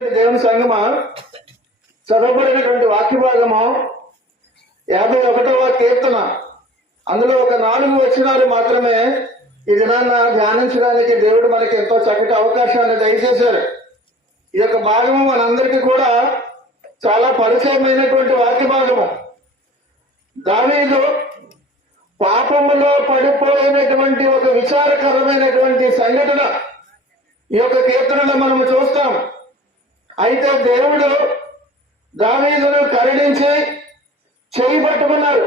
దేవుని సంగమా, చదవబడినటువంటి వాక్య భాగము 51వ కీర్తన. అందులో ఒక 4 వచనాలు మాత్రమే ఈ దినాన్న ధ్యానించడానికి దేవుడు మనకి ఎంతో చక్కటి అవకాశాన్ని దయచేశారు. ఈ యొక్క భాగము మనందరికీ కూడా చాలా పరిచయమైనటువంటి వాక్య భాగము. దావీదు పాపములో పడిపోయినటువంటి ఒక విచారకరమైనటువంటి సంఘటన ఈ యొక్క కీర్తనలో మనము చూస్తాం. అయితే దేవుడు దావీదును కరుణించి చేయి పట్టుకున్నారు.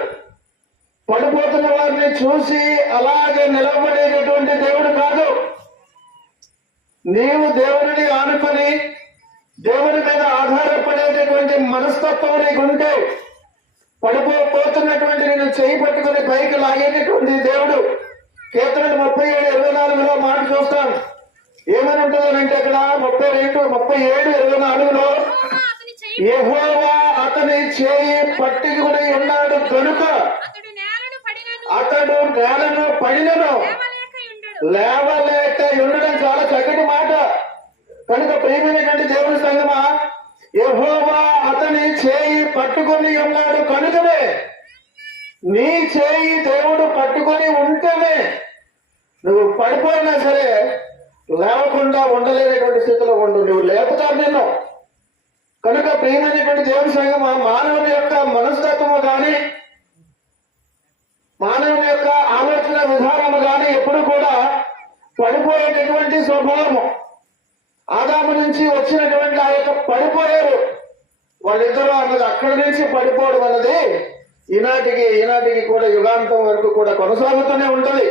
పడిపోతున్న వారిని చూసి అలాగే నిలబడేటటువంటి దేవుడు కాదు. నీవు దేవుడిని ఆనుకొని దేవుని మీద ఆధారపడేటటువంటి మనస్తత్వం నీకుంటే పడిపోతున్నటువంటి నేను చేయి పట్టుకుని పైకి లాగేటటువంటి దేవుడు. కీర్తనలు 37:24 మాట చూస్తాం. ఏమని ఉంటుందంటే అక్కడ 37:24 యెహోవా అతని చేయి పట్టుకుని ఉన్నాడు కనుక అతడు నేలను పడినను లేవలేక ఉండడం చాలా చక్కటి మాట. కనుక ప్రియమైనటువంటి దేవుని సంగమా, యెహోవా అతని చేయి పట్టుకుని ఉన్నాడు కనుకనే, నీ చేయి దేవుడు పట్టుకొని ఉంటేనే నువ్వు పడిపోయినా సరే లేవకుండా ఉండలేనటువంటి స్థితిలో ఉండు. నువ్వు లేపుతావు నిన్ను. కనుక ప్రియమైనటువంటి దేవుని సంగమా, మానవుని యొక్క మనస్తత్వము కానీ మానవుని యొక్క ఆలోచన విధానము కానీ ఎప్పుడు కూడా పడిపోయేటటువంటి స్వభావము. ఆదాము నుంచి వచ్చినటువంటి ఆ యొక్క పడిపోయారు వాళ్ళిద్దరూ అన్నది అక్కడి నుంచి పడిపోవడం అన్నది ఈనాటికి కూడా యుగాంతం వరకు కూడా కొనసాగుతూనే ఉంటుంది.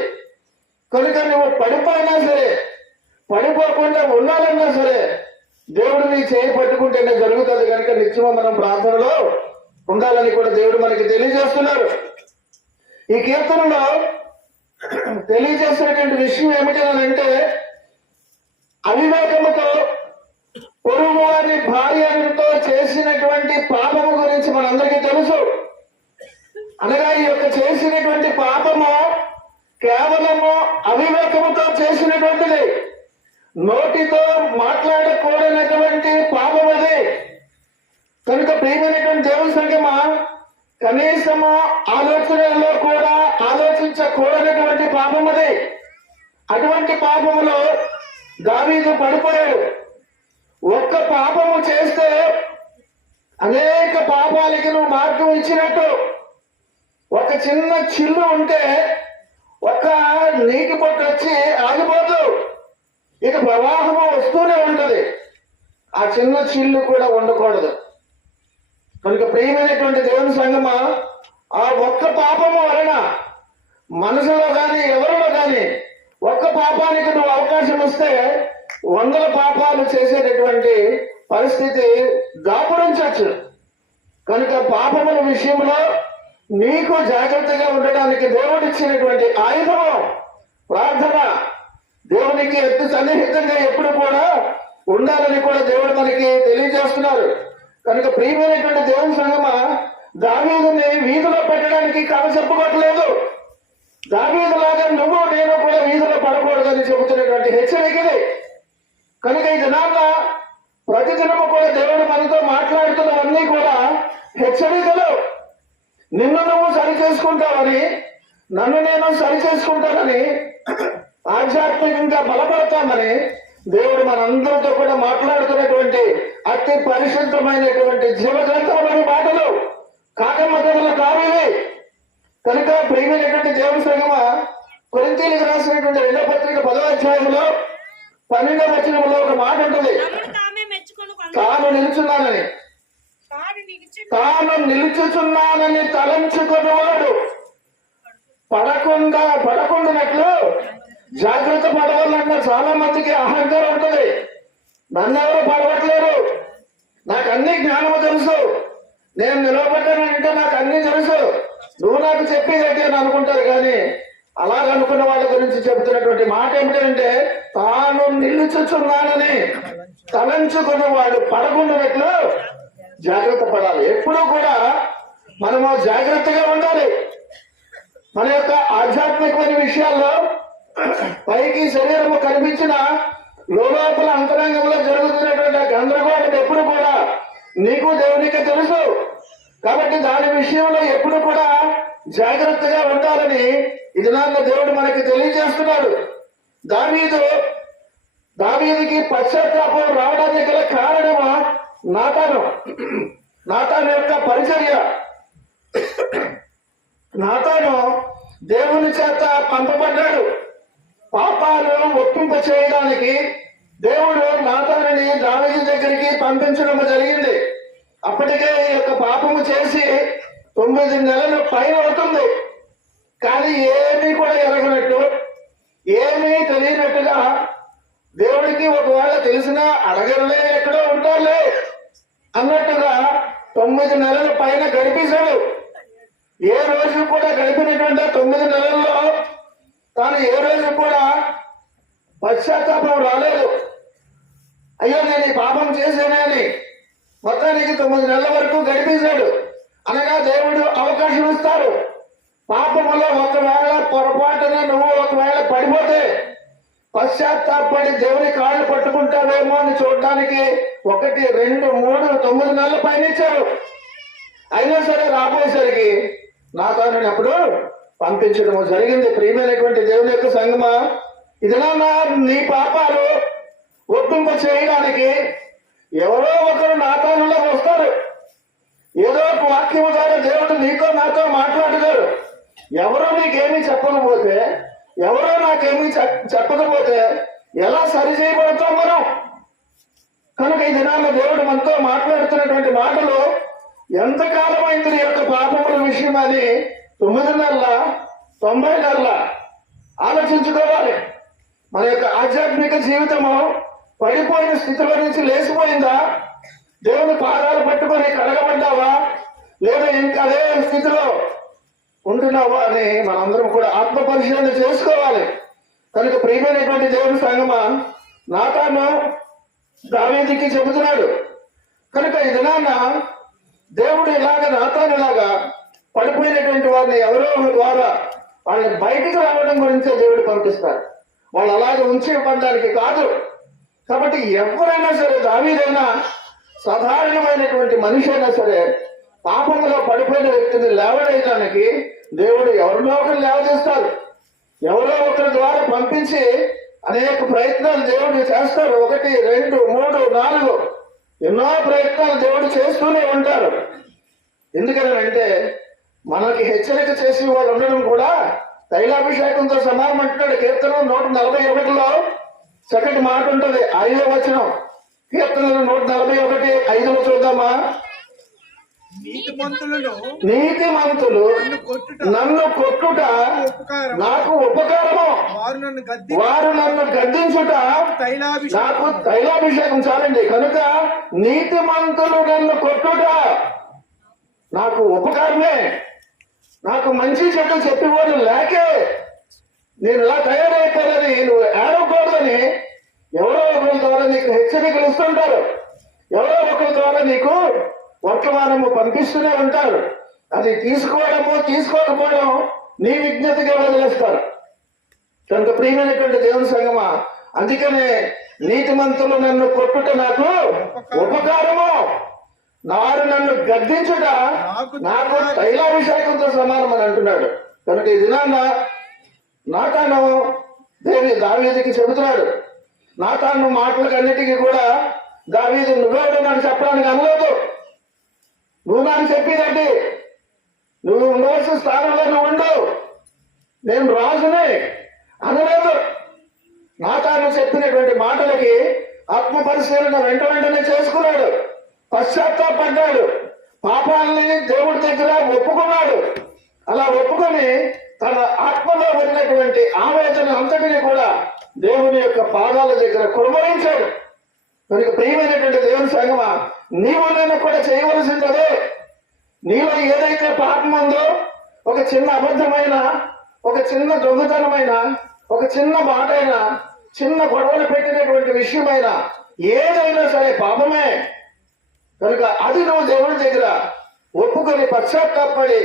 కనుక నువ్వు పడిపోయినా సరే పడిపోకుండా ఉండాలన్నా సరే దేవుడు నీ చేయి పట్టుకుంటేనే జరుగుతుంది. కనుక నిత్యము మనం ప్రార్థనలో ఉండాలని కూడా దేవుడు మనకి తెలియజేస్తున్నారు. ఈ కీర్తనలో తెలియజేస్తున్నటువంటి విషయం ఏమిటంటే, అవివేకముతో పొరుగు వారి భార్యతో చేసినటువంటి పాపము గురించి మనందరికీ తెలుసు. అనగా ఈ యొక్క చేసినటువంటి పాపము కేవలము అవివేకముతో చేసినటువంటిది. నోటితో మాట్లాడకూడనటువంటి పాపం అది. కనుక ప్రియమైనటువంటి దేవుని సంగమా, కనీసము ఆలోచనల్లో కూడా ఆలోచించకూడనటువంటి పాపం అది. అటువంటి పాపములో దావీదు పడిపోయాడు. ఒక్క పాపము చేస్తే అనేక పాపాలకి నువ్వు మార్గం ఇచ్చినట్టు. ఒక చిన్న చిల్లు ఉంటే ఒక నీటి పొట్టు వచ్చి ఆగిపోతూ ఇక ప్రవాహము వస్తూనే ఉంటది. ఆ చిన్న చిల్లు కూడా ఉండకూడదు. కనుక ప్రియమైనటువంటి దేవుని సంగమా, ఆ ఒక్క పాపము వలన మనసులో కానీ ఎవరిలో కానీ ఒక్క పాపానికి నువ్వు అవకాశం వస్తే 100 పాపాలు చేసేటటువంటి పరిస్థితి దాపురించవచ్చు. కనుక పాపముల విషయంలో నీకు జాగ్రత్తగా ఉండడానికి దేవుడిచ్చినటువంటి ఆయుధము ప్రార్థన. దేవునికి ఎత్తు సన్నిహితంగా ఎప్పుడు కూడా ఉండాలని కూడా దేవుడు మనకి తెలియజేస్తున్నారు. కనుక ప్రియమైనటువంటి దేవుని సంగమా, దావీదుని వీధిలో పెట్టడానికి కథ చెప్పుకోవట్లేదు. దావీదులాగా నువ్వు నేను కూడా వీధిలో పడకూడదని చెబుతున్నటువంటి హెచ్చరికది. కనుక ఈ దినాన్న ప్రతిదినము కూడా దేవుడు మనతో మాట్లాడుతున్నవన్నీ కూడా హెచ్చరికలు. నిన్ను నువ్వు సరి చేసుకుంటావని, నన్ను నేను సరి చేసుకుంటానని, ఆధ్యాత్మికంగా బలపడతామని దేవుడు మనందరితో కూడా మాట్లాడుతున్నటువంటి అతి పరిశుద్ధమైనటువంటి జీవగ్రంథమైన మాటలు, కాకమ్మతలు కావివి. కనుక ప్రియమైనటువంటి దేవుని సంగమా, కొరింథీయులకు రాసినటువంటి 2వ పత్రిక 10వ అధ్యాయంలో 12వ వచనంలో ఒక మాట ఉంటుంది. తాను నిలుచుచున్నానని తలంచుకున్నవాడు పడకుండానట్లు జాగ్రత్త పడవాలన్న చాలా మందికి అహంకారం ఉంటుంది. నన్నెవరు పడవట్లేరు, నాకు అన్ని జ్ఞానము తెలుసు, నేను నిలబడ్డానంటే నాకు అన్ని తెలుసు, నువ్వు నాకు చెప్పేది అని అనుకుంటారు. కానీ అలాగనుకున్న వాళ్ళ గురించి చెబుతున్నటువంటి మాట ఏమిటంటే, తాను నిలుచుచున్నానని తలంచుకున్నవాడు పడకుండానట్లు జాగ్రత్త పడాలి. ఎప్పుడూ కూడా మనము జాగ్రత్తగా ఉండాలి. మన యొక్క ఆధ్యాత్మికమైన విషయాల్లో పైకి శరీరము కనిపించిన లోపల అంతరంగంలో జరుగుతున్నటువంటి గందరగోళం నీకు దేవునికి తెలుసు. కాబట్టి దాని విషయంలో ఎప్పుడు కూడా జాగ్రత్తగా ఉండాలని ఇది నాన్న దేవుడు మనకి తెలియజేస్తున్నాడు. దావీదుకి పశ్చాత్తాపం రావడానికి గల కారణమా నాతాను యొక్క పరిచర్య. నాతాను దేవుని చేత పంపబడ్డాడు. పాపాలు ఒప్పింప చేయడానికి దేవుడు నాతానుని దావీదు దగ్గరికి పంపించడం జరిగింది. అప్పటికే ఈ యొక్క పాపము చేసి 9 నెలలు పైన అవుతుంది. కానీ ఏమీ కూడా ఎరగనట్టు, ఏమీ తెలియనట్టుగా, దేవుడికి ఒకవేళ తెలిసినా అడగలే, ఎక్కడో ఉంటారులే అన్నట్టుగా 9 నెలల పైన గడిపేశాడు. ఏ రోజు కూడా గడిపినటువంటి 9 నెలల్లో తాను ఏ రోజు కూడా పశ్చాత్తాపం రాలేదు. అయ్యో నేను ఈ పాపం చేశానే అని. మొత్తానికి 9 నెలల వరకు గడిపేశాడు. అనగా దేవుడు అవకాశం ఇస్తారు. పాపములో ఒకవేళ పొరపాటున నువ్వు ఒకవేళ పడిపోతే పశ్చాత్తాపడి దేవుని కాళ్ళు పట్టుకుంటావేమో అని చూడటానికి 1, 2, 3, 9 నెలల పైన ఇచ్చారు. అయినా సరే రాబోయేసరికి నాతాను అప్పుడు పంపించడం జరిగింది. ప్రియమైనటువంటి దేవుని యొక్క సంగమా, ఇదిలా నీ పాపాలు ఒప్పింప చేయడానికి ఎవరో ఒకరు నాతానులో వస్తారు. ఏదో ఒక వాక్యము ద్వారా దేవుడు నీతో నాతో మాట్లాడుతారు. ఎవరో నీకేమీ చెప్పకపోతే, ఎవరో నాకేమీ చెప్పకపోతే ఎలా సరి చేయబడతాం మనం? కనుక ఈ దినాల్లో దేవుడు మనతో మాట్లాడుతున్నటువంటి మాటలు ఎంతకాలం అయింది నీ యొక్క పాపముల విషయం అని 9 నెలల 90 నెలల ఆలోచించుకోవాలి. మన యొక్క ఆధ్యాత్మిక జీవితము పడిపోయిన స్థితిలో నుంచి లేచిపోయిందా? దేవుని పాదాలు పట్టుకొని కడగబడ్డావా? లేదా ఇంకా అదే స్థితిలో ఉంటున్నావా అని మనందరం కూడా ఆత్మ పరిశీలన చేసుకోవాలి. కనుక ప్రియమైనటువంటి దేవుని సంగమా, నాతాను దావీదుకి చెబుతున్నాడు. కనుక ఈ దినాన్న దేవుడు నాతాను ఇలాగా పడిపోయినటువంటి వారిని ఎవరో ద్వారా వాళ్ళని బయటికి రావడం గురించే దేవుడు పంపిస్తారు. వాళ్ళు అలాగే ఉంచడానికి కాదు. కాబట్టి ఎవరైనా సరే, దావీదైనా సాధారణమైనటువంటి మనిషి అయినా సరే, పాపంలో పడిపోయిన వ్యక్తిని లేవడేయడానికి దేవుడు ఎవరినో ఒకరు లేవదీస్తారు. ఎవరో ఒకరి ద్వారా పంపించి అనేక ప్రయత్నాలు దేవుడు చేస్తారు. 1, 2, 3, 4 ఎన్నో ప్రయత్నాలు దేవుడు చేస్తూనే ఉంటారు. ఎందుకనంటే మనకి హెచ్చరిక చేసి వాళ్ళు ఉండడం కూడా తైలాభిషేకంతో సమానం అంటున్నాడు. కీర్తనం 141లో చక్కటి మాట ఉంటుంది. 5వ వచనం, కీర్తనలు 141:5 చూద్దామా. నీతిమంతులు నన్ను కొట్టుట నాకు ఉపకారము, వారు నన్ను గద్దించుట నాకు తైలాభిషేకం. చాలండి. కనుక నీతిమంతులు నన్ను కొట్టుట నాకు ఉపకారమే. నాకు మంచి చెడ్డ చెప్పేవాడు లేకే నేను ఇలా తయారైపోయానని నువ్వు ఏడవకూడదని ఎవరో ఒకరి ద్వారా నీకు హెచ్చరికలు ఇస్తుంటారు. ఎవరో ఒకరి ద్వారా నీకు వర్తమానము పంపిస్తూనే ఉంటారు. అది తీసుకోవడము తీసుకోకపోవడం నీ విజ్ఞతగా వదిలేస్తారు. కనుక ప్రియమైనటువంటి దేవుని సంగమా, అందుకనే నీతిమంతులు నన్ను కొట్టుట నాకు ఉపకారము, వారు నన్ను గద్దించుట నాకు తైలాభిషేకంతో సమానం అని అంటున్నాడు. కనుక ఈ దినాన్న నాతాను దావీదుకి చెబుతున్నాడు. నాతాను మాటలకు అన్నిటికీ కూడా దావీదు నువ్వెవడో నాకు చెప్పడానికి అనలేదు. నువ్వు నాకు చెప్పేదండి, నువ్వు ఉండవలసిన స్థానంలో నువ్వు ఉండవు, నేను రాజునే అనలేదు. నాతాను చెప్పినటువంటి మాటలకి ఆత్మ పరిశీలన వెంటనే చేసుకున్నాడు. పశ్చాత్తాపడ్డాడు. పాపాలని దేవుడి దగ్గర ఒప్పుకున్నాడు. అలా ఒప్పుకొని తన ఆత్మలో ఉన్నటువంటి ఆవేదన అంతటిని కూడా దేవుని యొక్క పాదాల దగ్గర కుమ్మరించాడు. కనుక ప్రియమైనటువంటి దేవుని సంగమా, నీవు నేను కూడా చేయవలసింది అదే. నీలో ఏదైతే పాపం ఉందో, ఒక చిన్న అబద్ధమైన, ఒక చిన్న దొంగతనమైన, ఒక చిన్న మాటైనా, చిన్న గొడవలు పెట్టినటువంటి విషయమైనా, ఏదైనా సరే పాపమే. కనుక అది నువ్వు దేవుని దగ్గర ఒప్పుకొని పశ్చాత్తాపడి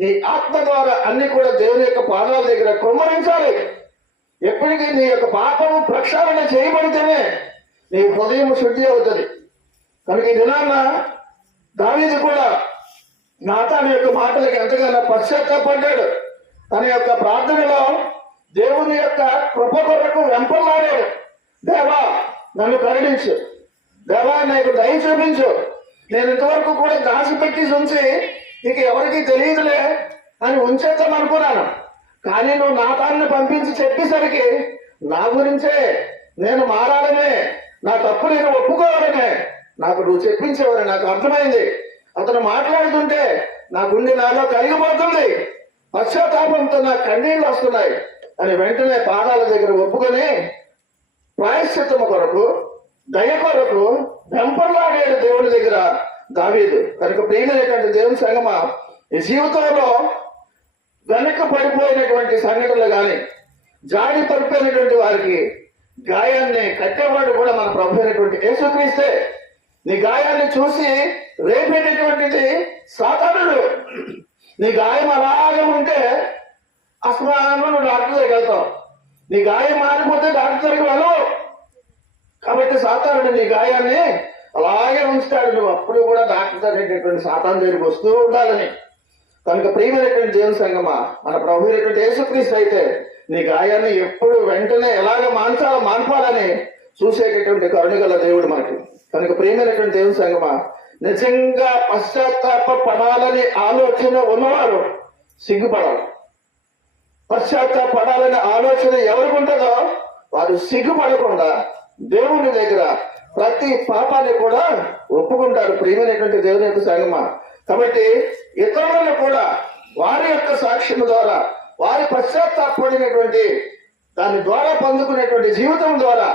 నీ ఆత్మ ద్వారా అన్ని కూడా దేవుని యొక్క పాదాల దగ్గర కుమ్మరించాలి. ఎప్పటికీ నీ యొక్క పాపము ప్రక్షాళన చేయబడితేనే నీ హృదయం శుద్ధి అవుతుంది. కనుక ఈ దినాన్న దావీదు కూడా నాతాను యొక్క మాటలకు ఎంతగానో పశ్చాత్తాపడ్డాడు. తన యొక్క ప్రార్థనలో దేవుని యొక్క కృప కొరకు వెంపలాడాడు. దేవా నన్ను కరుణించు, దేవా నాకు దయ చూపించు, నేను ఇంతవరకు కూడా దాచిపెట్టి ఉంచి ఇక ఎవరికి తెలియదులే అని ఉంచేద్దాం అనుకున్నాను. కానీ నువ్వు నాతాన్ని పంపించి చెప్పేసరికి నా గురించే నేను మారాలనే, నా తప్పు నేను ఒప్పుకోవాలనే నాకు నువ్వు చెప్పించేవని నాకు అర్థమైంది. అతను మాట్లాడుతుంటే నా గుండె నాలో కరిగిపోతుంది, పశ్చాత్తాపంతో నా కన్నీళ్లు వస్తున్నాయి అని వెంటనే పాదాల దగ్గర ఒప్పుకొని ప్రాయశ్చిత్తము కొరకు దయ కొరకు వెంపర్లాడాడు దేవుని దగ్గర దావీదు. కనుక ప్రియమైనటువంటి దేవుని సంగమా, ఈ జీవితంలో వెనక పడిపోయినటువంటి సంఘటనలు కానీ జాడి పడిపోయినటువంటి వారికి గాయాన్ని కట్టేవాడు కూడా మన ప్రభు అయినటువంటి యేసుక్రీస్తే. నీ గాయాన్ని చూసి రేపేటటువంటిది సాతానుడు. నీ గాయం అలాగే ఉంటే అసమానం నువ్వు డాక్టర్ దగ్గరికి వెళ్తావు. నీ గాయం మారిపోతే డాక్టర్ దగ్గరికి వెళ్ళవు. కాబట్టి సాతానుడు నీ గాయాన్ని అలాగే ఉంచుతాడు. నువ్వు అప్పుడు కూడా డాక్టర్ అనేటటువంటి సాతాను దగ్గరికి వస్తూ ఉండాలని. కనుక ప్రియమైనటువంటి దేవుని సంగమా, మన ప్రభు అయినటువంటి యేసుక్రీస్తు అయితే నీ గాయాన్ని ఎప్పుడు వెంటనే ఎలాగ మాన్పాలని చూసేటటువంటి కరుణగల దేవుడు మనకి. కనుక ప్రియమైనటువంటి దేవుని సంగమా, నిజంగా పశ్చాత్తాప పడాలని ఆలోచన ఉన్నవారు సిగ్గుపడాలి. పశ్చాత్తాపడాలనే ఆలోచన ఎవరికి ఉంటుందో వారు సిగ్గుపడకుండా దేవుని దగ్గర ప్రతి పాపాన్ని కూడా ఒప్పుకుంటారు. ప్రియమైనటువంటి దేవుని యొక్క సంగమా, కాబట్టి ఇతరులను కూడా వారి యొక్క సాక్ష్యం ద్వారా, వారి పశ్చాత్తాపడినటువంటి దాని ద్వారా పొందుకునేటువంటి జీవితం ద్వారా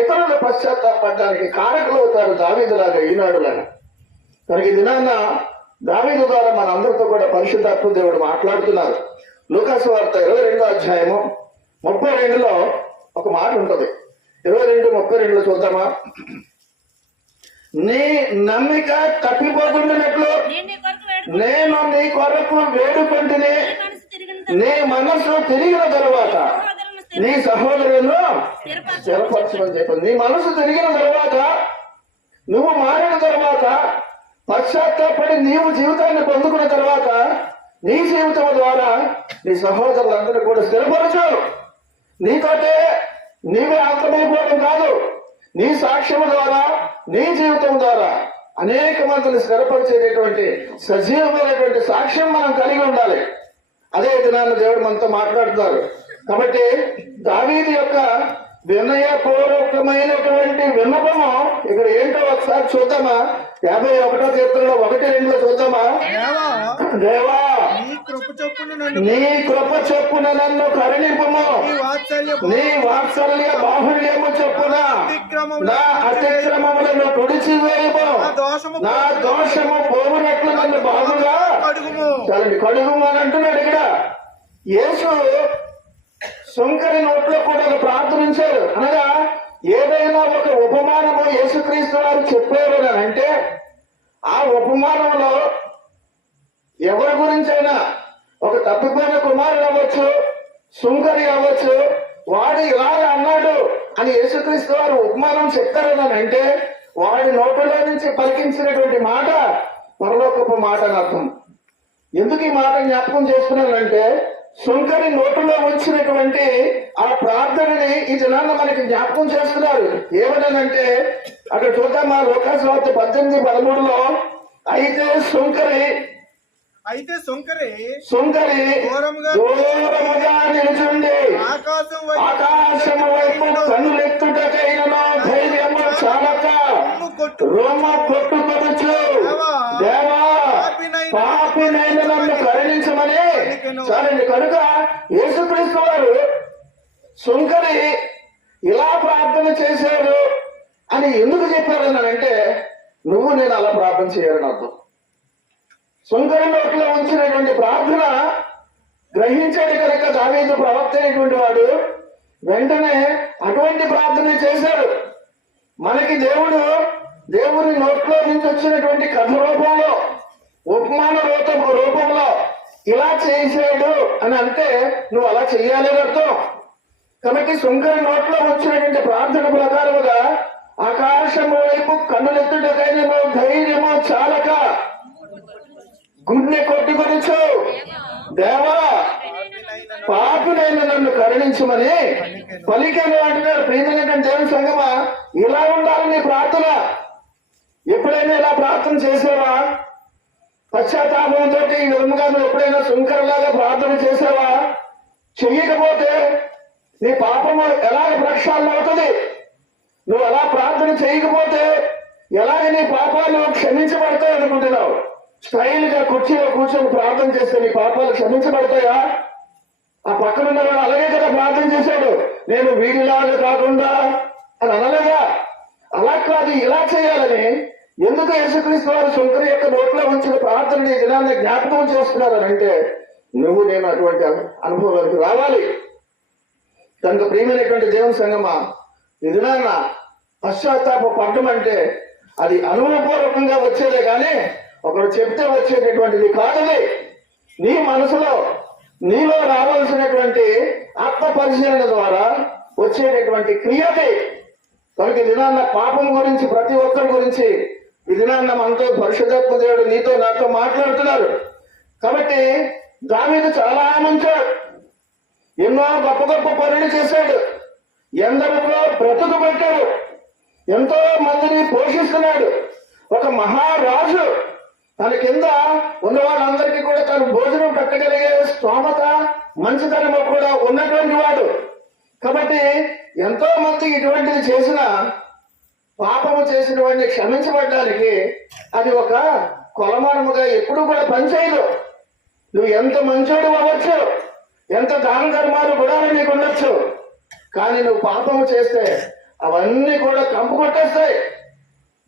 ఇతరులు పశ్చాత్తాపడడానికి కారకులు అవుతారు. దావీదులాగా, ఈనాడులాగా. కనుక ఈ దినాన్న దావీదు ద్వారా మన అందరితో కూడా పరిశుద్ధాత్మ దేవుడు మాట్లాడుతున్నారు. లూకాసు వార్త 22వ అధ్యాయము 32లో ఒక మాట ఉంటుంది. 22:32 చూద్దామా? నీ నమ్మిక తప్పిపోకుండానట్లు నేను నీ కొరకు వేడుకుంటుని, నీ మనసు తిరిగిన తరువాత నీ సహోదరులను స్థిరపరచమని చెప్పి. నీ మనసు తిరిగిన తరువాత, నువ్వు మారిన తరువాత, పశ్చాత్తాపడి నీవు జీవితాన్ని పొందుకున్న తర్వాత నీ జీవితం ద్వారా నీ సహోదరులందరూ కూడా స్థిరపరచు. నీతోటే నీవే అంతమైపోవడం కాదు, నీ సాక్ష్యం ద్వారా, నీ జీవితం ద్వారా అనేక మందిని స్థిరపరిచేటటువంటి సజీవమైనటువంటి సాక్ష్యం మనం కలిగి ఉండాలి. అదే దినాన్ని దేవుడు మనతో మాట్లాడుతున్నారు. కాబట్టి దావీదు యొక్క వినయపూర్వకమైనటువంటి విన్నపము ఇక్కడ ఏంటో ఒకసారి చూద్దామా? 51వ కీర్తనలో 1-2 చూద్దామా? దేవా నీ కృప చొప్పున నన్ను కరుణింపుము, నీ వాత్సల్య బాహుళ్యము చొప్పున నా అతిక్రమములను తుడిచివేయము, నా దోషము పోవునట్లు నన్ను బాగుగా కడుగుము అని అంటున్నాడు. ఇక్కడ యేసు సుంకరి నోట్లో కూడా ప్రార్థించారు. అనగా ఏదైనా ఒక ఉపమానము యేసుక్రీస్తు వారు చెప్పారు అని అంటే ఆ ఉపమానంలో ఎవరి గురించైనా, ఒక తప్పిపోయిన కుమారుడు అవ్వచ్చు, సుంకరి అవ్వచ్చు, వాడు ఇలాగ అన్నాడు అని యేసుక్రీస్తు వారు ఉపమానం చెప్తారని అంటే వాడి నోటిలో నుంచి పలికించినటువంటి మాట పరలోకపు మాట అని అర్థం. ఎందుకు ఈ మాట జ్ఞాపకం చేస్తున్నానంటే, సుంకరి నోటులో వచ్చినటువంటి ఆ ప్రార్థనని ఈ జనాన్ని మనకి జ్ఞాపకం చేస్తున్నారు. ఏమనంటే అక్కడ చూద్దామా? లూకాసు వార్త 18:13లో అయితే సుంకరి దూరముగా నిలుచుండి ఆకాశము వైపు కన్నులెత్తుటకైనను ధైర్యము చాలక రొమ్ము కొట్టుకొనొచ్చు, దేవా పాపినైన నన్ను కరుణించమని. సరే, కనుక యేసుక్రీస్తు వారు సుంకరి ఇలా ప్రార్థన చేశాడు అని ఎందుకు చెప్పారని అంటే, నువ్వు నేను అలా ప్రార్థన చేయాలని అర్థం. సుంకరి నోట్లో ఉంచినటువంటి ప్రార్థన గ్రహించాడు కనుక దావీదు ప్రవక్త అయినటువంటి వాడు వెంటనే అటువంటి ప్రార్థన చేశాడు. మనకి దేవుని నోట్లో నుంచి వచ్చినటువంటి కథ రూపంలో, ఉపమాన రూపంలో ఇలా చేశాడు అని అంటే నువ్వు అలా చెయ్యాలని అర్థం. కాబట్టి సుంకరి నోట్లో వచ్చినటువంటి ప్రార్థన ప్రకారముగా ఆకాశము వైపు కన్నులెత్తుటకైనను ధైర్యము చాలక గుండె కొట్టుకొనిచ్చు, దేవా పాపినైన నన్ను కరుణించమని పలికాను అంటున్నాడు. ప్రియమైనటువంటి దేవుని సంగమా, ఇలా ఉండాలి నీ ప్రార్థన. ఎప్పుడైనా ఇలా ప్రార్థన చేసావా? పశ్చాత్తాపంతో ఈ విధముగా నువ్వు ఎప్పుడైనా శంకరులాగా ప్రార్థన చేసావా? చెయ్యకపోతే నీ పాపము ఎలాగ ప్రక్షాళన అవుతుంది? నువ్వు అలా ప్రార్థన చేయకపోతే ఎలాగ నీ పాపాలు క్షమించబడతాయి అనుకుంటున్నావు? స్టైల్ గా కుర్చీలో కూర్చొని ప్రార్థన చేస్తే నీ పాపాలు క్షమించబడతాయా? ఆ పక్కన ఉన్నవాడు అలాగే కదా ప్రార్థన చేశాడు, నేను వీడిలాగా కాకుండా అని అనలేదా? అలా కాదు, ఇలా చేయాలని ఎందుకు యేసుక్రీస్తు వారు శంకరు యొక్క నోట్లో ఉంచిన ప్రార్థనని దినాన్ని జ్ఞాపకం చేస్తున్నారని అంటే, నువ్వు నేను అటువంటి అనుభవానికి రావాలి. కనుక ప్రియమైనటువంటి దేవుని సంగమా, ఈ దినాన్న పశ్చాత్తాప పడ్డం అంటే అది అనుభవపూర్వకంగా వచ్చేదే కానీ ఒకడు చెప్తే వచ్చేటటువంటిది కాదది. నీ మనసులో నీలో రావాల్సినటువంటి ఆత్మ పరిశీలన ద్వారా వచ్చేటటువంటి క్రియది. కనుక ఈ దినాన్న పాపం గురించి ప్రతి ఒక్కరి గురించి ఈ దినాన్న మనతో పరిశుద్ధాత్మ దేవుడు నీతో నాతో మాట్లాడుతున్నారు. కాబట్టి దావీదు చాలా మంచోడు, ఎన్నో గొప్ప గొప్ప పనులు చేశాడు, ఎందరికో బ్రతుకు పెట్టాడు, ఎంతో మందిని పోషిస్తున్నాడు. ఒక మహారాజు, తన కింద ఉన్న వాళ్ళందరికీ కూడా తను భోజనం పెట్టగలిగే స్తోమత మంచితనము కూడా ఉన్నటువంటి వాడు. కాబట్టి ఎంతో మంది ఇటువంటిది చేసిన పాపము చేసిన వాడిని క్షమించబడడానికి అది ఒక కొలమానముగా ఎప్పుడు కూడా పనిచేయదు. నువ్వు ఎంత మంచోడు అవ్వచ్చు, ఎంత దాన ధర్మాలు కూడా నీకు ఉండొచ్చు, కానీ నువ్వు పాపము చేస్తే అవన్నీ కూడా కంపు కొట్టేస్తాయి.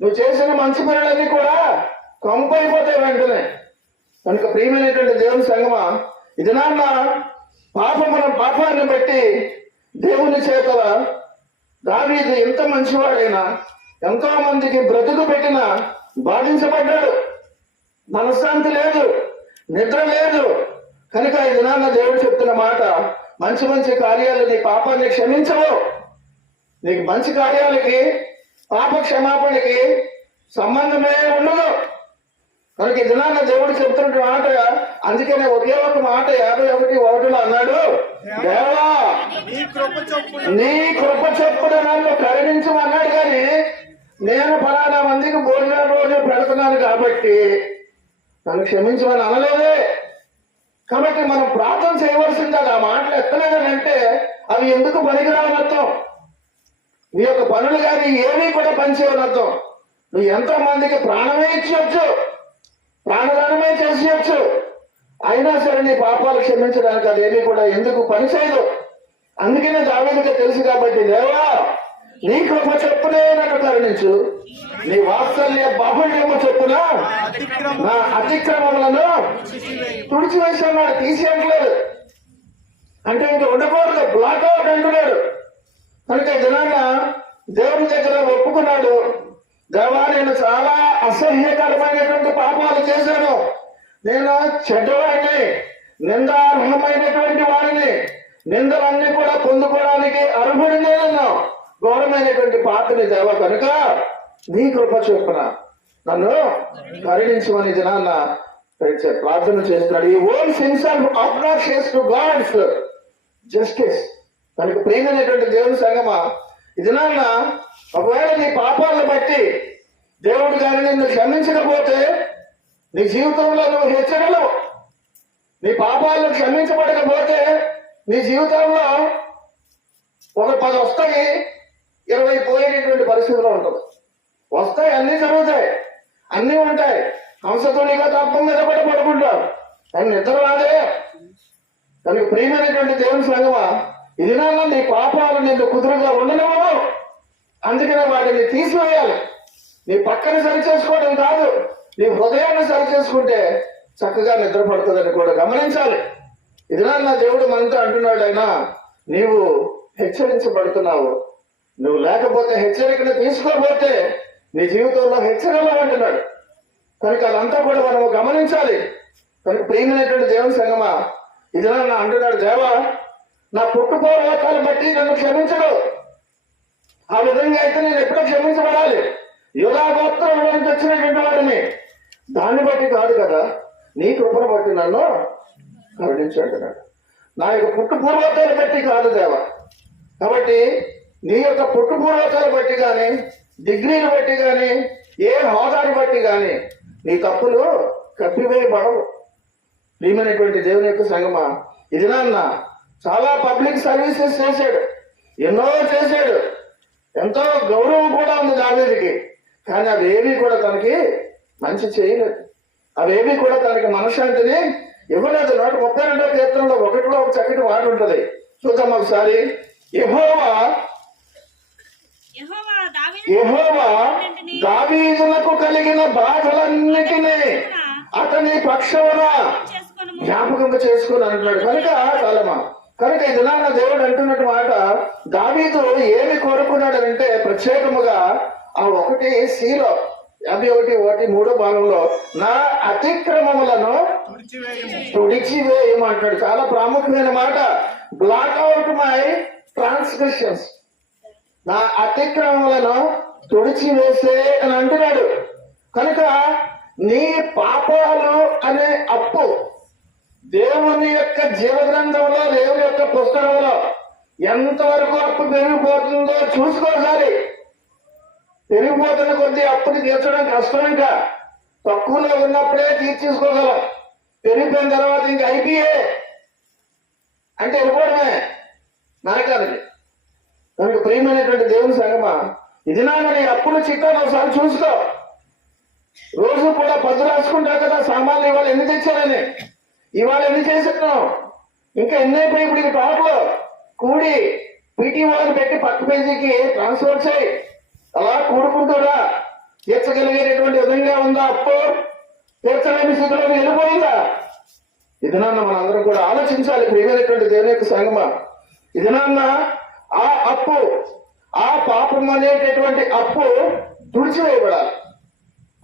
నువ్వు చేసిన మంచి పనులన్నీ కూడా కంపు అయిపోతాయి వెంటనే. కనుక ప్రియమైనటువంటి దేవుని సంగమా, ఇది నాన్న పాపాన్ని బట్టి దేవుని చేత దావీదు ఎంత మంచివాడైనా ఎంతో మందికి బ్రతుకు పెట్టినా బాధించబడ్డాడు. మనశ్శాంతి లేదు, నిద్ర లేదు. కనుక ఈ దినాన్న దేవుడు చెప్తున్న మాట, మంచి మంచి కార్యాలు నీ పాపాన్ని క్షమించవు. నీకు మంచి కార్యాలకి పాప క్షమాపణకి సంబంధమే ఉండదు. కనుక ఈ దినాన్న దేవుడు చెప్తున్న మాట, అందుకనే ఒకే ఒక మాట 51:1 అన్నాడు, దేవా నీ కృప చొప్పున నన్ను కరుణించమన్నాడు. కానీ నేను ఫలానా మందికి భోజనం రోజు పెడుతున్నాను కాబట్టి నన్ను క్షమించమని అనలేదే. కాబట్టి మనం ప్రార్థన చేయవలసింది ఆ మాటలు ఎత్తలేదని అంటే అవి ఎందుకు పనికిరావని అర్థం. నీ యొక్క పనులు కానీ ఏమీ కూడా పనిచేయని అర్థం. నువ్వు ఎంతో మందికి ప్రాణమే ఇచ్చవచ్చు, ప్రాణదానమే చేసేయచ్చు, అయినా సరే నీ పాపాలు క్షమించడానికి అదేమీ కూడా ఎందుకు పనిచేయదు. అందుకనే దావీదుకి తెలుసు కాబట్టి, దేవా నీ కృప చెప్పునే నన్ను కరుణించు, నీ వాత్సల్య బాహుళ్యము చెప్పున నా అతిక్రమములను తుడిచివేస్తున్నాడు, తీసేయట్లేదు. అంటే ఇంక ఉండకూడదు, బ్లాక్అవుట్ అంటున్నాడు. కనుక దినాన్న దేవుని దగ్గర ఒప్పుకున్నాడు, దేవా నేను చాలా అసహ్యకరమైనటువంటి పాపాలు చేశాను, నేను చెడ్డవాడిని, నిందార్హమైనటువంటి వాడిని, నిందలన్నీ కూడా పొందుకోవడానికి అర్హుడిని నేను, ఘోరమైనటువంటి పాపని దేవ, కనుక నీ కృప చొప్పున నన్ను కరుణించమని దినాన్న ప్రార్థన చేస్తున్నాడు. ఈ own himself obnoxious to God's justice. కనుక ప్రియమైనటువంటి దేవుని సంగమా, ఈ దినాన్న ఒకవేళ నీ పాపాలను బట్టి దేవుడు కానీ నిన్ను క్షమించకపోతే నీ జీవితంలో నువ్వు హెచ్చరలేవు. నీ పాపాలను క్షమించబడకపోతే నీ జీవితంలో ఒక 10 వస్తాయి, 20 పోయేటటువంటి పరిస్థితిలో ఉంటుంది. వస్తాయి, అన్ని జరుగుతాయి, అన్ని ఉంటాయి. హంసతునిగా తప్పం మీద కూడా పడుకుంటావు, కానీ నిద్ర రాదే. కనుక ప్రియమైనటువంటి దేవుని సంగమా, ఇది నాన్న నీ పాపాలు నిన్ను కుదురుగా ఉండలేవు. అందుకనే వాటిని తీసివేయాలి. నీ పక్కన సరి చేసుకోవడం కాదు, నీ హృదయాన్ని సరి చేసుకుంటే చక్కగా నిద్ర పడుతుందని కూడా గమనించాలి. ఇది నా దేవుడు మనతో అంటున్నాడు, అయినా నీవు హెచ్చరించబడుతున్నావు, నువ్వు లేకపోతే హెచ్చరికను తీసుకోకపోతే నీ జీవితంలో హెచ్చరికలు అంటున్నాడు. కనుక అదంతా కూడా మనం గమనించాలి. కనుక ప్రియమైనటువంటి దేవుని సంగమా, ఇది నా అంటున్నాడు, దేవా నా పుట్టుపోరాటాలు బట్టి నన్ను క్షమించడు. ఆ విధంగా అయితే నేను ఎప్పుడో క్షమించబడాలి. యూదా గోత్రం నుంచి వచ్చినటువంటి వాడిని, దాన్ని బట్టి కాదు కదా, నీ కృపను బట్టి నన్ను కరుణించు అంటున్నాడు. నా యొక్క పుట్టు పూర్వోత్తరాలు బట్టి కాదు దేవా. కాబట్టి నీ యొక్క పుట్టు పూర్వోత్తరాలు బట్టి కానీ, డిగ్రీలు బట్టి కానీ, ఏ హోదాని బట్టి కానీ నీ తప్పులు కప్పివేయబడవు. ప్రియమైనటువంటి దేవుని యొక్క సంగమా, ఇది నాన్న చాలా పబ్లిక్ సర్వీసెస్ చేశాడు, ఎన్నో చేశాడు, ఎంతో గౌరవం కూడా ఉంది దావీదుకి. కానీ అవేవి కూడా తనకి మంచి చేయలేదు, అవేవి కూడా తనకి మనశ్శాంతిని ఇవ్వలేదు. 132వ కీర్తనలో 1లో ఒక చక్కటి మాట ఉంటుంది, చూద్దాం ఒకసారి. యెహోవా దావీదులకు కలిగిన బాధలన్నిటినీ అతని పక్షమున జ్ఞాపకం చేసుకుని అంటున్నాడు. కనుక ఇది నా దేవుడు అంటున్నట్టు మాట, దావీదు ఏమి కోరుకున్నాడనంటే ప్రత్యేకముగా ఆ 1 51:3 భాగంలో నా అతిక్రమములను తుడిచివేయమంటాడు. చాలా ప్రాముఖ్యమైన మాట. బ్లాక్ అవుట్ మై ట్రాన్స్గ్రెషన్స్, నా అతిక్రమములను తుడిచివేసే అని అంటున్నాడు. కనుక నీ పాపాలు అనే అప్పు దేవుని యొక్క జీవగ్రంథంలో, దేవుని యొక్క పుస్తకంలో ఎంతవరకు అప్పు పెరిగిపోతుందో చూసుకోసారి. పెరిగిపోతున్న కొద్దీ అప్పుని తీర్చడం కష్టం. ఇంకా తక్కువలో ఉన్నప్పుడే తీర్చేసుకోగలం, పెరిగిపోయిన తర్వాత ఇంక అయిపోయే అంటే వెళ్ళిపోవడమే నరకానికి. కనుక ప్రియమైనటువంటి దేవుని సంగమా, ఇది నాన్న నీ అప్పుల చిట్టాను ఒకసారి చూసుకో. రోజు కూడా 10 రాసుకుంటావు కదా, సామాన్లు ఇవాళ ఎన్ని తెచ్చారని, ఇవాళ ఎన్ని చేస్తున్నావు, ఇంకా ఎన్ని అయిపోయి ఇప్పుడు ఇది టోటల్ కూడి పీటీ వాళ్ళని పెట్టి పక్క పేజీకి ట్రాన్స్ఫర్ చేయి. అలా కూడుకుంటారా? తీర్చగలిగేటటువంటి విధంగా ఉందా అప్పు? తీర్చలేని స్థితిలో వెళ్ళిపోయిందా? ఇది నాన్న మనందరం కూడా ఆలోచించాలి. ప్రియమైనటువంటి దేవుని యొక్క సంగమా, ఇది నాన్న ఆ అప్పు, ఆ పాపం అనేటటువంటి అప్పు తుడిచివేయబడాలి.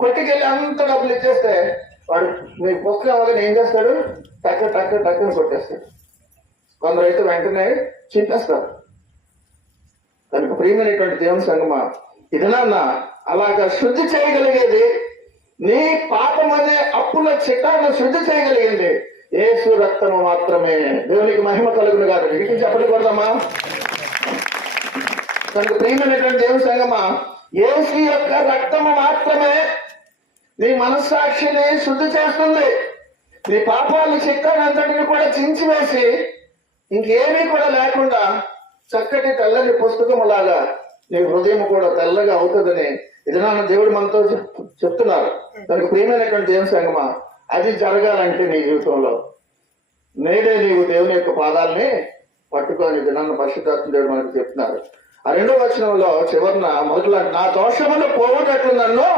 కొట్టుకెళ్ళి అంత డబ్బులు ఇచ్చేస్తే వాడు మీ పుస్తకం అవగానే ఏం చేస్తాడు? టక్కని కొట్టేస్తాడు. కొందరు అయితే వెంటనే చింపేస్తారు. కనుక ప్రియమైనటువంటి దేవుని సంగమా, ఇది నాన్న అలాగా శుద్ధి చేయగలిగేది, నీ పాపం అనే అప్పుల చిట్టాన్ని శుద్ధి చేయగలిగింది యేసు రక్తము మాత్రమే. దేవునికి మహిమ కలుగును కాదు. ఇంటికి చెప్పకూడదమ్మా. కనుక ప్రియమైనటువంటి దేవుని సంగమా, యేసు యొక్క రక్తము మాత్రమే నీ మనస్సాక్షిని శుద్ధి చేస్తుంది. నీ పాపాలు చిట్టానంతటిని కూడా చించివేసి ఇంకేమీ కూడా లేకుండా చక్కటి తెల్లని పుస్తకము లాగా నీ హృదయం కూడా తెల్లగా అవుతుందని ఇది నాన్న దేవుడు మనతో చెప్తున్నారు. దానికి ప్రియమైనటువంటి దేవుని సంగమా, అది జరగాలంటే నీ జీవితంలో నేడే నీవు దేవుని యొక్క పాదాలని పట్టుకొని ఇది నాన్న పరిశుద్ధాత్మ దేవుడు మనకు చెప్తున్నారు. ఆ 2వ వచనంలో చివరిన మొదలు నా దోషములు పోగొట్టట్లు నన్ను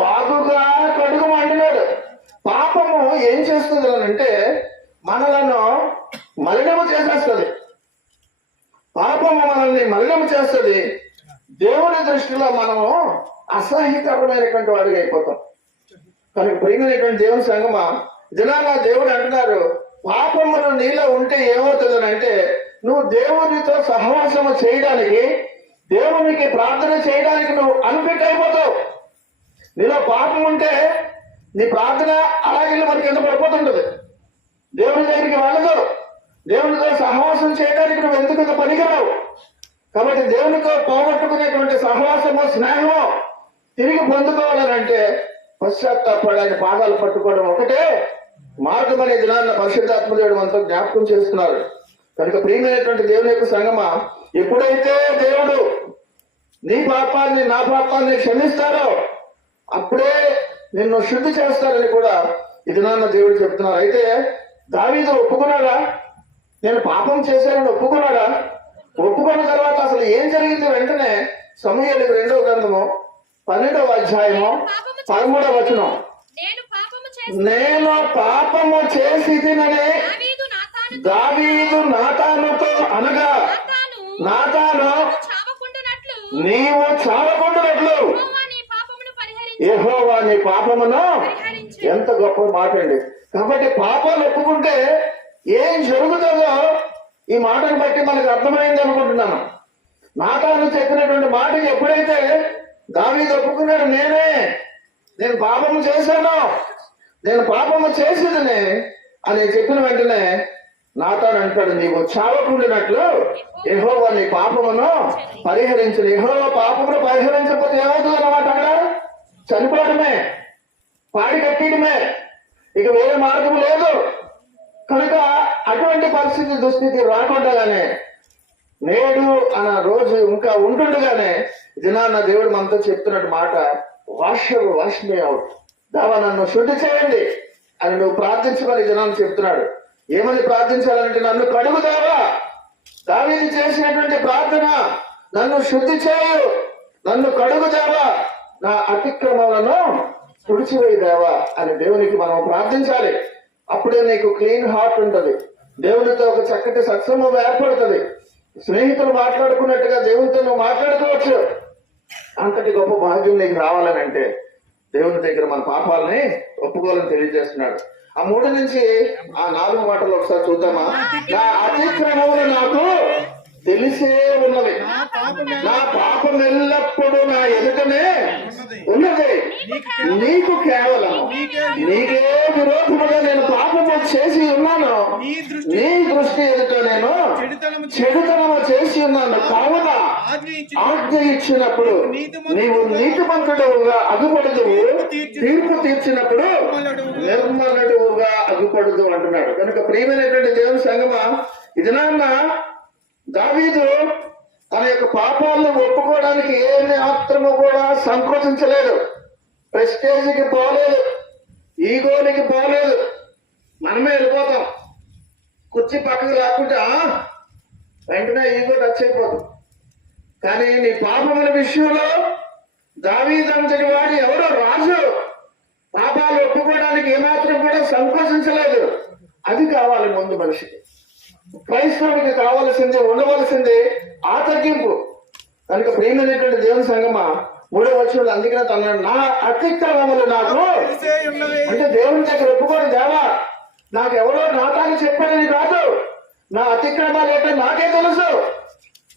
బాగుగా కడుగు అంటున్నాడు. పాపము ఏం చేస్తుంది అంటే మనలను మలినము చేసేస్తుంది. పాపము మనల్ని మలినము చేస్తుంది. దేవుని దృష్టిలో మనము అసహ్యకరమైనటువంటి వాడిగా అయిపోతాం. కనుక ప్రియమైనటువంటి దేవుని సంగమా, దినాన దేవుడు అంటున్నారు, పాపమును నీలో ఉంటే ఏమవుతుందని అంటే నువ్వు దేవునితో సహవాసము చేయడానికి, దేవునికి ప్రార్థన చేయడానికి నువ్వు అన్ఫిట్ అయిపోతావు. నీలో పాపం ఉంటే నీ ప్రార్థన అలాగే మనకి కింద పడిపోతుంటది, దేవుని దగ్గరికి వెళ్ళదు. దేవునితో సహవాసం చేయడానికి నువ్వు ఎందుకు పనికిరావు. కాబట్టి దేవునితో పోగొట్టుకునేటువంటి సహవాసము, స్నేహము తిరిగి పొందుకోవాలనంటే పశ్చాత్తాపడి ఆయన పాదాలు పట్టుకోవడం ఒకటే మార్గం అనే దినాన్న పరిశుద్ధాత్మదేవుడు మనతో జ్ఞాపకం చేస్తున్నారు. కనుక ప్రియమైనటువంటి దేవుని యొక్క సంగమా, ఎప్పుడైతే దేవుడు నీ పాపాన్ని నా పాపాన్ని క్షమిస్తారో అప్పుడే నిన్ను శుద్ధి చేస్తారని కూడా ఇది నాన్న దేవుడు చెప్తున్నారు. అయితే దావీదు ఒప్పుకున్నాడా? నేను పాపం చేశానని ఒప్పుకున్నాడా? ఒప్పుకున్న తర్వాత అసలు ఏం జరిగింది? వెంటనే సమూయేలు 2వ గ్రంథము 12వ అధ్యాయము 13వ వచనం, నేను పాపము చేసినని దావీదు నాతానుతో అనగా, నాతాను నీవు చావకుండునట్లు యెహోవా నీ పాపమును. ఎంత గొప్ప మాట అండి. కాబట్టి పాపాలు ఒప్పుకుంటే ఏం జరుగుతుందో ఈ మాటను బట్టి మనకు అర్థమైంది అనుకుంటున్నాను. నాతాను చెప్పినటువంటి మాటకి ఎప్పుడైతే దావీదు ఒప్పుకున్నాడు, నేను పాపము చేశాను, నేను పాపము చేసేదనే అని చెప్పిన వెంటనే నాతాను అంటాడు, నీవు చావకుండినట్లు యెహోవా నీ పాపమును పరిహరించు. యెహోవా పాపమును పరిహరించకపోతే ఏమవుతుంది అన్నమాట? అక్కడ చనిపోవడమే, పాడి కట్టడమే, ఇక వేరే మార్గం లేదు. కనుక అటువంటి పరిస్థితి దుస్థితి రాకుండానే నేడు అన్న రోజు ఇంకా ఉంటుండగానే దినాన్న దేవుడు మనతో చెప్తున్నట్టు మాట, వాష్ మీ అవుట్, దావా నన్ను శుద్ధి చేయండి అని నువ్వు ప్రార్థించమని దినాన్ని చెప్తున్నాడు. ఏమని ప్రార్థించాలంటే, నన్ను కడుగుదావా, దావీదు చేసినటువంటి ప్రార్థన, నన్ను శుద్ధి చేయు, నన్ను కడుగుదావా, నా అతిక్రమలను తుడిచివేయదావా అని దేవునికి మనం ప్రార్థించాలి. అప్పుడే నీకు క్లీన్ హార్ట్ ఉంటుంది, దేవునితో ఒక చక్కటి సత్సంగం ఏర్పడుతుంది, స్నేహితులు మాట్లాడుకున్నట్టుగా దేవునితో నువ్వు మాట్లాడుకోవచ్చు. అంతటి గొప్ప భాగ్యం నీకు రావాలనంటే దేవుని దగ్గర మన పాపాలని ఒప్పుకోవాలని తెలియజేస్తున్నాడు. ఆ 3 నుంచి ఆ 4 మాటలు ఒకసారి చూద్దామా? నా అతిక్రమములు నాకు తెలిసే ఉన్నవి, నా పాపం ఎల్లప్పుడూ నా ఎదుటనే ఉన్నది, నీకు కేవలం నీకే విరోధముగా నేను పాపము చేసి ఉన్నాను, నీ దృష్టి ఎదుట నేను చెడుతనము చేసి ఉన్నాను. కావున ఆజ్ఞ ఇచ్చినప్పుడు నీవు నీతిమంతుడుగా అగుపడదువు, తీర్పు తీర్చినప్పుడు నిర్మలుడుగా అగుపడదు అంటున్నాడు. కనుక ప్రియమైనటువంటి దేవుని సంగమా, ఇది నాన్న దావీదు తన యొక్క పాపాలను ఒప్పుకోవడానికి ఏ మాత్రము కూడా సంకోచించలేదు, ప్రెస్టేజ్కి పోలేదు, ఈగోనికి పోలేదు. మనమే వెళ్ళిపోతాం, కుర్చీ పక్కకు రాకుండా వెంటనే ఈగో టచ్ అయిపోతుంది. కానీ నీ పాపముల విషయంలో దావీదు అంతటి వాడు ఎవరో రాజు, పాపాలు ఒప్పుకోవడానికి ఏమాత్రం కూడా సంకోచించలేదు. అది కావాలి ముందు మనిషికి. క్రైస్తవుడికి కావలసింది, ఉండవలసింది ఆ తగ్గింపు. కనుక ప్రియమైనటువంటి దేవుని సంగమా, 3వ వచనంలో అందుకనే తన నా అతిక్రమములు నాకు అంటే దేవుని దగ్గర ఒప్పుకోని, దేవా నాకెవరో నాతాన్ని చెప్పారని కాదు, నా అతిక్రమాలు ఏంటో నాకే తెలుసు.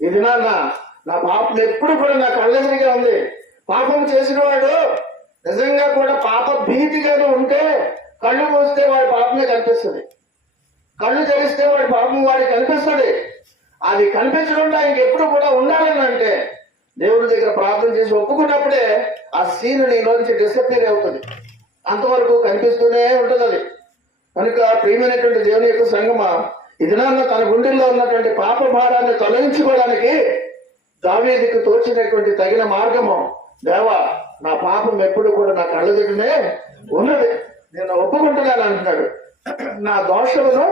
ఇది నా పాపం ఎప్పుడు కూడా నా కళ్ళెదురుగా ఉంది. పాపం చేసిన వాడు నిజంగా కూడా పాప భీతిగానే ఉంటే కళ్ళు మూస్తే వాడి పాపమే కనిపిస్తుంది, కళ్ళు తెరిస్తే వాడి పాపం వాడికి కనిపిస్తుంది. అది కనిపించకుండా ఇంకెప్పుడు కూడా ఉండాలని అంటే దేవుడి దగ్గర ప్రార్థన చేసి ఒప్పుకున్నప్పుడే ఆ సీన్ నీలోంచి డిసప్పేర్ అవుతుంది, అంతవరకు కనిపిస్తూనే ఉంటుంది అది. కనుక ప్రియమైనటువంటి దేవుని యొక్క సంగమా, ఇది తన గుండెల్లో ఉన్నటువంటి పాప భారాన్ని తొలగించుకోవడానికి దావీదుకు తోచినటువంటి తగిన మార్గము, దేవా నా పాపం ఎప్పుడు కూడా నా కళ్ళ దగ్గరనే ఉన్నది, నేను ఒప్పుకుంటున్నాను అంటున్నాడు. నా దోషమును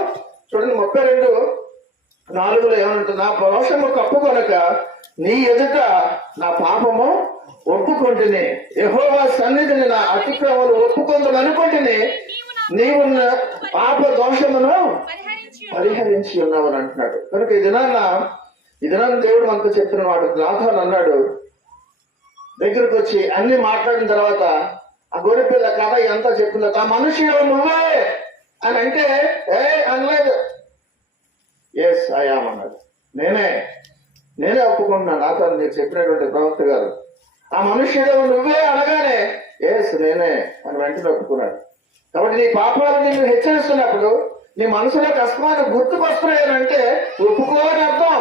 చూడండి 32:4 ఏమంటుంది, నా దోషము కప్పుకొనక నీ ఎదుట నా పాపము ఒప్పుకుంటుని, యెహోవా సన్నిధిని నా అతిక్రమములు ఒప్పుకుందని అనుకుంటుని, నీవు పాప దోషమును పరిహరించి ఉన్నావని అంటున్నాడు. కనుక ఈ దినాన్ని దేవుడు మనకు చెప్పిన వాడు నాథాన్ అన్నాడు, దగ్గరకు వచ్చి అన్ని మాట్లాడిన తర్వాత ఆ గొర్రెపిల్ల కథ ఎంత చెప్పిందో, ఆ మనుషుడు నువ్వే అని అంటే అనలేదు, ఎస్ ఐయామ్ అన్నాడు. నేనే ఒప్పుకుంటున్నాను నాథాన్, మీరు చెప్పినటువంటి ప్రవక్త గారు. ఆ మనుష్యుడు నువ్వే అనగానే ఎస్ నేనే అని వెంటనే ఒప్పుకున్నాడు. కాబట్టి నీ పాపాలను నేను హెచ్చరిస్తున్నప్పుడు నీ మనసులో కష్టమైన గుర్తుకొస్తున్నాయనంటే ఒప్పుకోని అర్థం.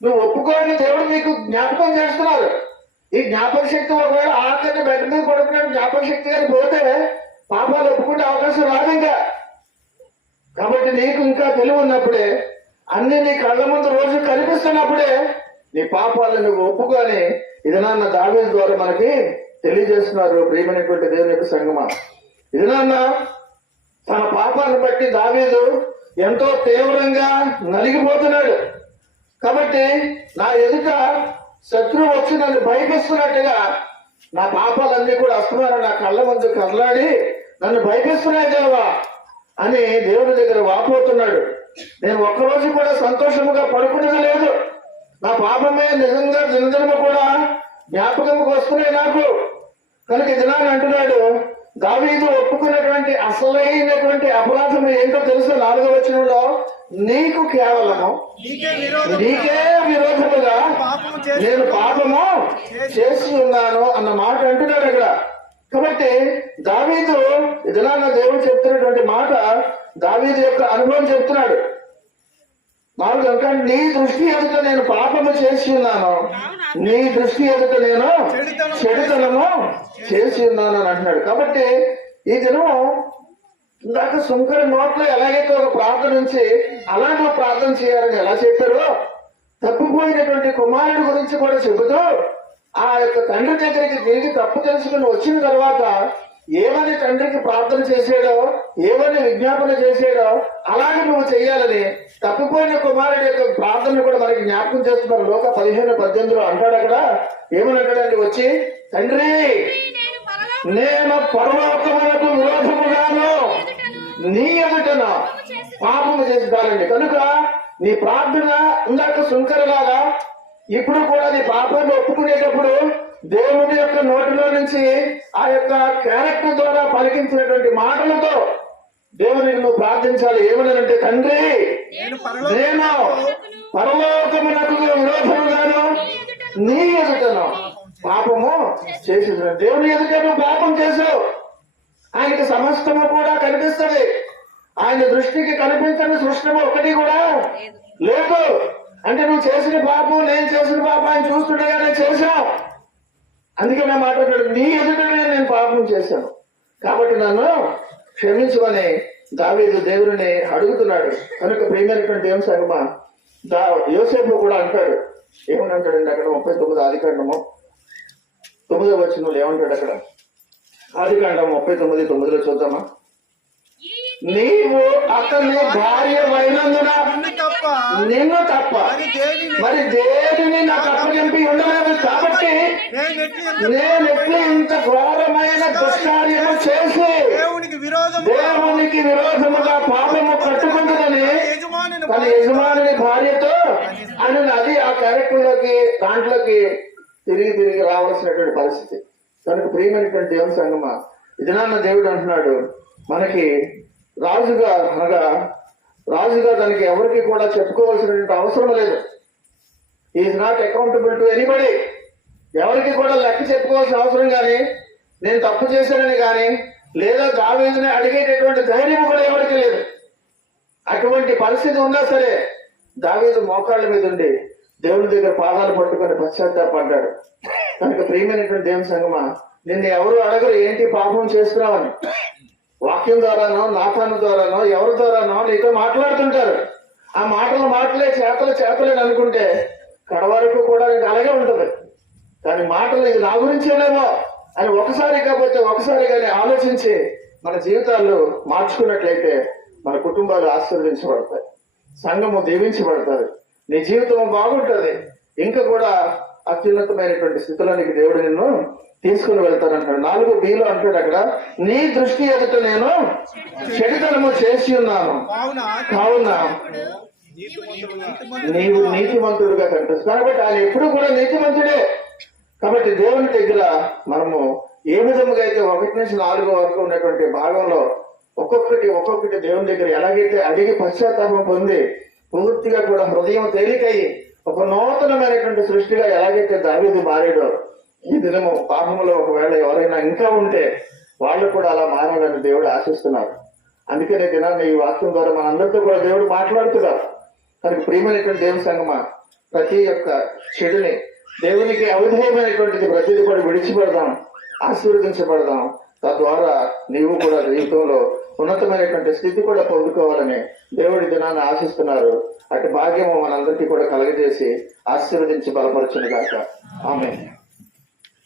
నువ్వు ఒప్పుకోని దేవుడు నీకు జ్ఞాపకం చేస్తున్నారు. ఈ జ్ఞాపక శక్తి ఒకవేళ ఆఖరి బెడ్ మీద పడుకున్న జ్ఞాపక శక్తి కానీ పోతే పాపాలు ఒప్పుకుంటే అవకాశం రాదు ఇంకా. కాబట్టి నీకు ఇంకా తెలివి ఉన్నప్పుడే, అన్ని నీ కళ్ళ ముందు రోజు కనిపిస్తున్నప్పుడే నీ పాపాలను నువ్వు ఒప్పుకొని ఇది దావీదు ద్వారా మనకి తెలియజేస్తున్నారు. ప్రియమైనటువంటి దేవుని యొక్క సంగమా, ఇది తన పాపాన్ని బట్టి దావీదు ఎంతో తీవ్రంగా నలిగిపోతున్నాడు. కాబట్టి నా ఎదుట శత్రువు వచ్చి నన్ను భయపిస్తున్నట్టుగా నా పాపాలన్నీ కూడా వస్తున్నాను, నా కళ్ళ ముందు కదలాడి నన్ను భయపిస్తున్నాయి దేవా అని దేవుని దగ్గర వాపోతున్నాడు. నేను ఒక్కరోజు కూడా సంతోషముగా పడుకునేది లేదు, నా పాపమే నిజంగా దినదినము కూడా జ్ఞాపకంకు వస్తున్నాయి నాకు. కనుక దినాన్ని అంటున్నాడు, దావీదు ఒప్పుకున్నటువంటి అసలైనటువంటి అపరాధం ఏంటో తెలుసు. 4వ వచనంలో నీకు కేవలము నీకే విరోధముగా నేను పాపము చేసి ఉన్నాను అన్న మాట అంటున్నాడు అక్కడ. కాబట్టి దావీదు ఇదిలాగా దేవుడు చెప్తున్నటువంటి మాట దావీదు యొక్క అనుభవం చెప్తున్నాడు. నాలుగు ఇంకా నీ దృష్టి ఎదుట నేను పాపము చేసి ఉన్నాను, నీ దృష్టి ఎదుట నేను చెడుతనము చేసి ఉన్నాను అని అంటున్నాడు. కాబట్టి ఈ దినం ఇందాక సుంకరి నోట్లో ఎలాగైతే ఒక ప్రార్థన నుంచి అలా నువ్వు ప్రార్థన చేయాలని ఎలా చెప్పారో తప్పిపోయినటువంటి కుమారుడి గురించి కూడా చెబుతూ ఆ యొక్క తండ్రి దగ్గరికి తిరిగి తప్పు తెలుసుకుని వచ్చిన తర్వాత ఏమని తండ్రికి ప్రార్థన చేసాడో, ఏమని విజ్ఞాపన చేసాడో అలాగే నువ్వు చెయ్యాలని తప్పిపోయిన కుమారుడి యొక్క ప్రార్థన కూడా మనకి జ్ఞాపకం చేస్తున్నారు. లోక 15:18 అంటాడు. అక్కడ ఏమని అంటాడండి, వచ్చి తండ్రి నేను పరలోకమునకు విరోధముగాను నీ ఎదుటను పాపము చేస్తానండి. కనుక నీ ప్రార్థన ఇందాక సుంకరలాగా ఇప్పుడు కూడా నీ పాపాన్ని ఒప్పుకునేటప్పుడు దేవుని యొక్క నోటిలో నుంచి ఆ యొక్క క్యారెక్టర్ ద్వారా పలికించినటువంటి మాటలతో దేవునికి నువ్వు ప్రార్థించాలి. ఏమనంటే తండ్రి నేను పరలోకమునకు విరోధముగాను నీ ఎదుటను పాపము చేసేసిన. దేవుని ఎదుట నువ్వు పాపం చేసావు, ఆయనకి సమస్తము కూడా కనిపిస్తుంది. ఆయన దృష్టికి కనిపించని సృష్టము ఒకటి కూడా లేదు. అంటే నువ్వు చేసిన పాపం, నేను చేసిన పాపం ఆయన చూస్తుండగానే చేశావు. అందుకే నా మాట్లాడాడు, నీ ఎదుటనే నేను పాపం చేశాను కాబట్టి నన్ను క్షమించమని దావీదు దేవుని అడుగుతున్నాడు. కనుక ప్రియమైనటువంటి ఏం సంగమా యోసేపు కూడా అంటాడు. ఏమని అంటాడండి అక్కడ 39 ఆదికాండము 9వ వచనంలో ఏమంటాడు అక్కడ? ఆదికాండం 39:9 చూద్దామా. నీవు అతని భార్య అయినందున నిన్ను తప్ప మరి దేనిని నాకు అప్పగింపి ఉండలేదు కాబట్టి నేను ఎట్లు ఇంత ఘోరమైన దుష్కార్యము చేసి దేవునికి విరోధముగా పాపము కట్టుకుంటుందని తన యజమాని భార్యతో అని అది ఆ క్యారెక్టర్లోకి దాంట్లోకి తిరిగి రావాల్సినటువంటి పరిస్థితి. కనుక ప్రియమైనటువంటి దేవుని సంగమా ఇది నాన్న దేవుడు అంటున్నాడు మనకి రాజుగా దానికి ఎవరికి కూడా చెప్పుకోవాల్సినటువంటి అవసరం లేదు. Is not accountable to anybody. ఎవరికి కూడా లెక్క చెప్పుకోవాల్సిన అవసరం కానీ, నేను తప్పు చేశానని కానీ, లేదా దావీదుని అడిగేటటువంటి ధైర్యం కూడా ఎవరికి లేదు. అటువంటి పరిస్థితి ఉన్నా సరే దావీదు మోకాళ్ళ మీద ఉండి దేవుని దగ్గర పాదాలు పట్టుకొని పశ్చాత్తాపడ్డాడు. కనుక ప్రియమైనటువంటి దేవుని సంగమా నిన్ను ఎవరు అడగరు ఏంటి పాపం చేస్తున్నావని. వాక్యం ద్వారానో, నాథాను ద్వారానో, ఎవరి ద్వారానో నీతో మాట్లాడుతుంటారు. ఆ మాటలే చేతలేని అనుకుంటే కడవరకు కూడా నీకు అలాగే ఉంటుంది. కానీ మాటలు ఇది నా గురించేనేమో అని ఒకసారి కాకపోతే ఒకసారి కానీ ఆలోచించి మన జీవితాలు మార్చుకున్నట్లయితే మన కుటుంబాలు ఆశీర్వదించబడతాయి, సంఘము దీవించబడతారు, నీ జీవితం బాగుంటుంది. ఇంకా కూడా అత్యున్నతమైనటువంటి స్థితిలోనికి దేవుడు నిన్ను తీసుకుని వెళ్తానంటాడు. 4b అంటాడు అక్కడ నీ దృష్టి ఎదుట నేను చెడుతనము చేసి ఉన్నాను కావున నీవు నీతిమంతుడుగా కనిపిస్తుంది. కాబట్టి ఆయన ఎప్పుడు కూడా నీతిమంతుడే. కాబట్టి దేవుని దగ్గర మనము ఏ విధముగా అయితే 1 నుంచి 4 వరకు ఉన్నటువంటి భాగంలో ఒక్కొక్కటి దేవుని దగ్గర ఎలాగైతే అడిగి పశ్చాత్తాపం పొంది పూర్తిగా కూడా హృదయం తేలికయ్యి ఒక నూతనమైనటువంటి సృష్టిగా ఎలాగైతే దావీదు మారాడో ఈ దినము పాపములో ఒకవేళ ఎవరైనా ఇంకా ఉంటే వాళ్ళు కూడా అలా మారాలని దేవుడు ఆశిస్తున్నారు. అందుకనే దినాన్ని ఈ వాక్యం ద్వారా మనందరితో కూడా దేవుడు మాట్లాడుతున్నారు. కనుక ప్రియమైనటువంటి దేవుని సంగమా ప్రతి ఒక్క చెడుని దేవునికి అవిధేయమైనటువంటిది ప్రతిది కూడా విడిచిపెడదాం, ఆశీర్వదించబడదాం. తద్వారా నీవు కూడా జీవితంలో ఉన్నతమైనటువంటి స్థితి కూడా పొందుకోవాలని దేవుడి దినాన్ని ఆశిస్తున్నారు. అటు భాగ్యము మనందరికీ కూడా కలగజేసి ఆశీర్వదించి బలపరచును గాక. ఆమేన్.